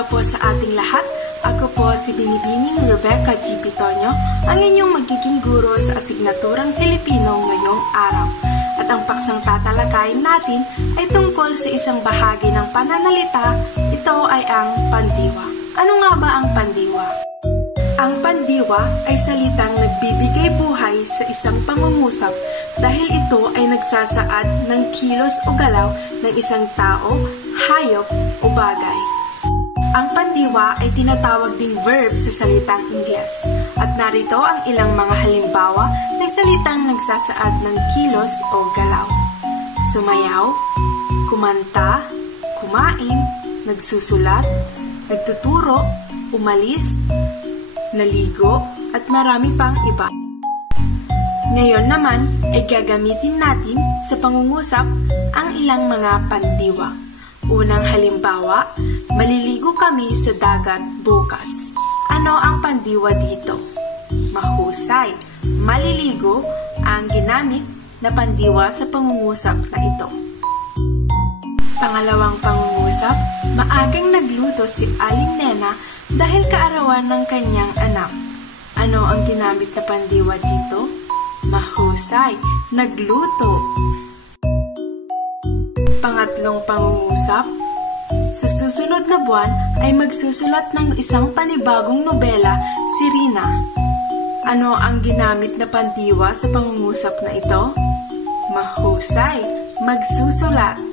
Hello po sa ating lahat. Ako po si Binibining Rebecca G. Pitonio, ang inyong magiging guro sa asignaturang Filipino ngayong araw. At ang paksang tatalakayin natin ay tungkol sa isang bahagi ng pananalita. Ito ay ang pandiwa. Ano nga ba ang pandiwa? Ang pandiwa ay salitang nagbibigay buhay sa isang pangungusap dahil ito ay nagsasaad ng kilos o galaw ng isang tao, hayop o bagay. Ang pandiwa ay tinatawag ding verb sa salitang Ingles at narito ang ilang mga halimbawa ng salitang nagsasaad ng kilos o galaw. Sumayaw, kumanta, kumain, nagsusulat, nagtuturo, umalis, naligo, at marami pang iba. Ngayon naman ay gagamitin natin sa pangungusap ang ilang mga pandiwa. Unang halimbawa, maliligo kami sa dagat bukas. Ano ang pandiwa dito? Mahusay. Maliligo ang ginamit na pandiwa sa pangungusap na ito. Pangalawang pangungusap, maagang nagluto si Aling Nena dahil kaarawan ng kanyang anak. Ano ang ginamit na pandiwa dito? Mahusay. Nagluto. Pangatlong pangungusap, sa susunod na buwan ay magsusulat ng isang panibagong nobela si Rina. Ano ang ginamit na pandiwa sa pangungusap na ito? Mahusay. Magsusulat.